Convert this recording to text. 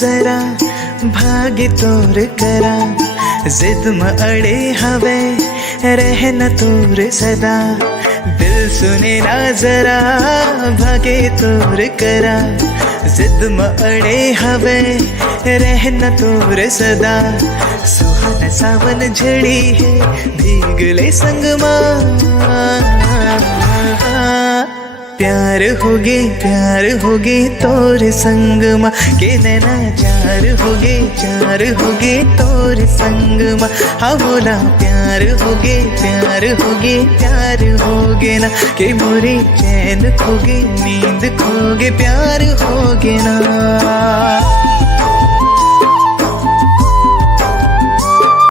जरा भागी तोर करा जिद में अड़े हवे रहना तोर सदा दिल सुने ना जरा भागे तोर करा जिद में अड़े हवे रहना तोर सदा सुहाना सावन झड़ी है भीगले संग प्यार होगे तोर संग मा के नैना चार होगे तोर संग मा हाँ बोला प्यार होगे ना के मोरे चैन खोगे नींद खोगे प्यार होगे ना।